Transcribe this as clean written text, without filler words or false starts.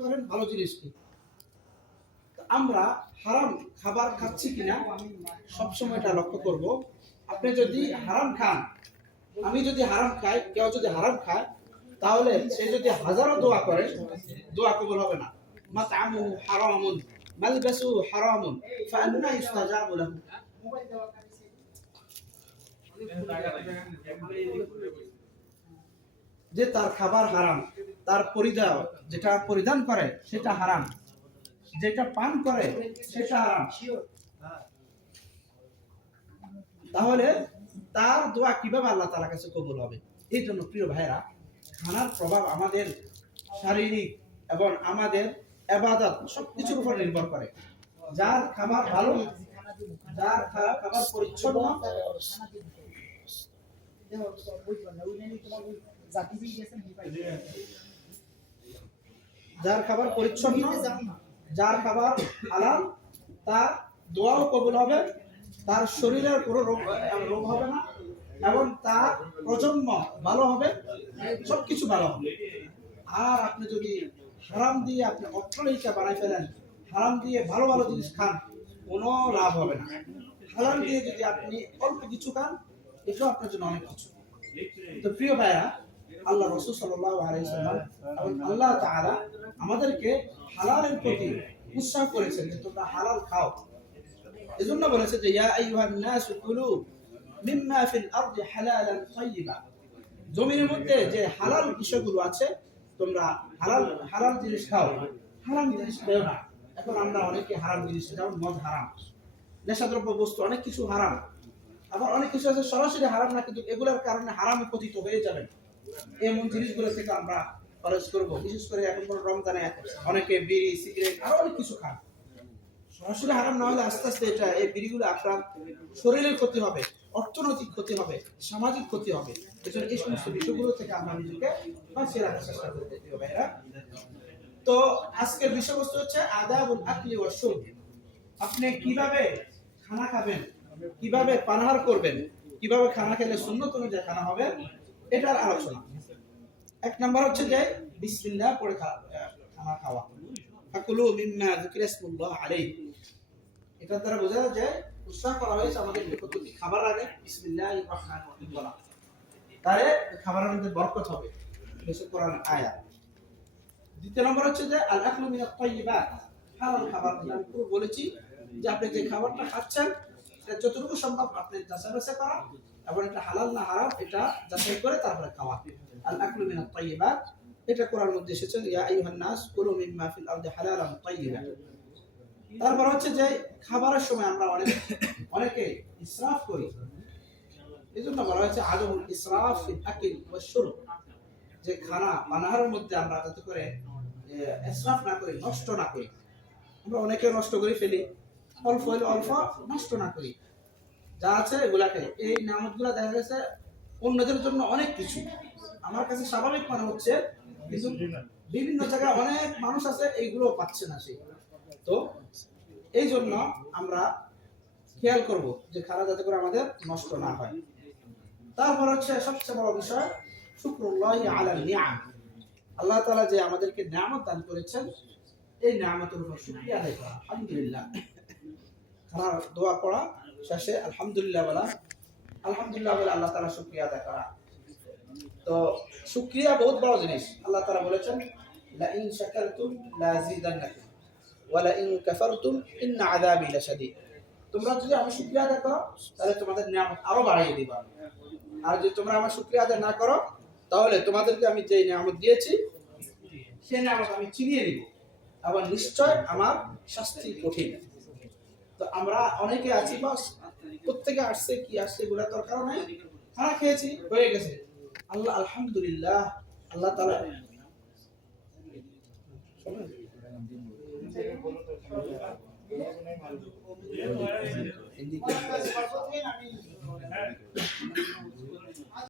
করেন ভালো জিনিস কি আমরা হারাম খাবার খাচ্ছি কিনা সবসময় এটা লক্ষ্য করব। আপনি যদি হারাম খান, আমি যদি হারাম খাই, কেউ যদি হারাম খায়, তাহলে সে যদি হাজারো দোয়া করে, দোয়া কবুল হবে না। মাতআমুহু হারামুন মালবাসুহু হারামুন ফাআন্না ইস্তাজাবু লাহু। যে তার খাবার হারাম, তার পরিধান যেটা পরিধান করে সেটা হারাম, যেটা পান করে সেটা হারাম, তাহলে তার দোয়া কিভাবে আল্লাহ তাআলার কাছে কবুল হবে? এই জন্য প্রিয় ভাইরা, খানার প্রভাব আমাদের শারীরিক এবং আমাদের ইবাদত সবকিছুর উপর নির্ভর করে। যার খাবার ভালো, যার খাবার পরিচ্ছন্ন, যার খাবার পরিচ্ছন্ন, যার খাবার হালাল, তার দোয়াও কবুল হবে, তার শরীরের কোনো রোগ হবে না, এবং তার প্রজন্ম ভালো হবে, সবকিছু ভালো হবে। আর আপনি যদি হারাম দিয়ে আপনি অট্টালিকা বানাই ফেলেন, হারাম দিয়ে ভালো ভালো জিনিস খান, কোনো লাভ হবে না। হালাল দিয়ে যদি আপনি অল্প কিছু খান, এটাও আপনার জন্য অনেক কিছু। তো প্রিয় ভাইরা, আল্লাহ রাসূল সাল্লাল্লাহু আলাইহি ওয়াসাল্লাম এবং আল্লাহ তাআলা আমাদেরকে হালালের প্রতি উৎসাহ করেছেন যে তোমরা হালাল খাও। এজন্য বলেছে যে ইয়া আইয়ুহান নাসু কুলু মিম্মা ফিল আরদি হালালান তাইয়্যিবা। জমিনের মধ্যে যে হালাল বিষয়গুলো আছে, তোমরা হালাল হালাল জিনিস খাও, হারাম জিনিস খেও না। এখন আমরা অনেকে হারাম জিনিস, যেমন মদ হারাম, নেশাদ্রব্য বস্তু অনেক কিছু হারাম, আবার অনেক কিছু আছে সরাসরি হারাম না, কিন্তু এগুলোর কারণে হারামে পতিত হয়ে যাবেন। এমন জিনিসগুলো থেকে আমরা খরচ করব। বিশেষ করে এখন রমজানে অনেকে বিড়ি, সিগারেট আরো অনেক কিছু খান। সরাসরি হারাম না হলে আস্তে আস্তে এটা এই বিড়িগুলো আপনার শরীরের ক্ষতি হবে, অর্থনৈতিক ক্ষতি হবে, সামাজিক ক্ষতি হবে। এজন্য এই সমস্ত বিষয়গুলো থেকে আমরা নিজেকে বাঁচিয়ে রাখার চেষ্টা করতে প্রিয় ভাইরা। তো আজকের বিষয়বস্তু হচ্ছে আদাবুল আকলি ওয়াশ শুরব। আপনি কিভাবে খানা খাবেন, কিভাবে পানাহার করবেন, কিভাবে খানা খেলে সুন্নত অনুযায়ী খানা হবে, এটার আলোচনা। এক নাম্বার হচ্ছে যে বিসমিল্লাহ পড়ে খানা খাওয়া। ফাকুলু মিম্মা যুকিরা ইসমুল্লাহ আলাইহি। এটা দ্বারা বোঝা যায় উৎসাহ করা হয়েছে আমাদের প্রতি খাবার আগে বিসমিল্লাহির রহমানির রহিম বলা, তাহলে খাবারের মধ্যে বরকত হবে। বিশেষ কোরআন আয়াত। দ্বিতীয় নম্বর হচ্ছে যে আল আকলু মিনাত তাইয়্যিবাত, হালাল খাবার। আমি পুরো বলেছি যে আপনি যে খাবারটা খাচ্ছেন সেটা যতটুকু সম্ভব আপনি যাচাই বাছাই করা, এবং এটা হালাল না হারাম এটা যাচাই করে তারপরে খাওয়া। আল আকলু মিনাত তাইয়্যিবাত, এটা কোরআনের মধ্যে এসেছে, ইয়া আইয়ুহান নাস কুলু মিম্মা ফিল আরদি হালালান তাইয়্যিবা। তারপর হচ্ছে যে খাবারের সময় আমরা অনেকে ইসরাফ করি। এজন্য বলা হয়েছে আদমুল ইসরাফ ফিল আকল ওয়াশ শুরব, যে খানা পানাহারের মধ্যে আমরা যাতে করে ইসরাফ না করি, নষ্ট না করি। আমরা অনেকে নষ্ট করে ফেলি, অল্প হলে অল্প, নষ্ট না করি। যা আছে এগুলাকে, এই নিয়ামতগুলো দেখা গেছে অন্যদের জন্য অনেক কিছু, আমার কাছে স্বাভাবিক মনে হচ্ছে, কিন্তু বিভিন্ন জায়গায় অনেক মানুষ আছে এইগুলো পাচ্ছে না সে। তো এই জন্য আমরা খেয়াল করব যে খানা যাতে করে আমাদের নষ্ট না হয়। তারপর হচ্ছে সবচেয়ে বড় বিষয় শুকরুল্লাহি আলা নিআম। আল্লাহ তাআলা যে আমাদেরকে নিয়ামত দান করেছেন, এই নিয়ামতের উপর শুকরিয়া আদায় করা। আলহামদুলিল্লাহ, খানার দোয়া পড়া শেষে আলহামদুলিল্লাহ বলা, আলহামদুলিল্লাহ বলে আল্লাহ তাআলা শুকরিয়া আদায় করা। তো শুকরিয়া বহুত বড় জিনিস। আল্লাহ তাআলা বলেছেন লা ইন শাকারতুম লা আযীদান্নাকুম ওয়া লা ইন কাফারতুম ইন্না আযাবি লাশাদীদ। তোমরা যদি আমার শুকরিয়া আদায় করো তাহলে তোমাদের নিয়ামত আরো বাড়িয়ে দিবা, আর যদি তোমরা আমার শুকরিয়া আদায় না করো তাহলে তোমাদেরকে আমি যে নিয়ামত দিয়েছি সেই নিয়ামত আমি চিনিয়ে নিব, আবার নিশ্চয় আমার শাস্তি কঠিন। তো আমরা অনেকে আছি বাস প্রত্যেকে আসছে কি আসছে এগুলা দরকার নাই, খানা খেয়েছি হয়ে গেছে, আল্লাহ আলহামদুলিল্লাহ। আল্লাহ তাআলা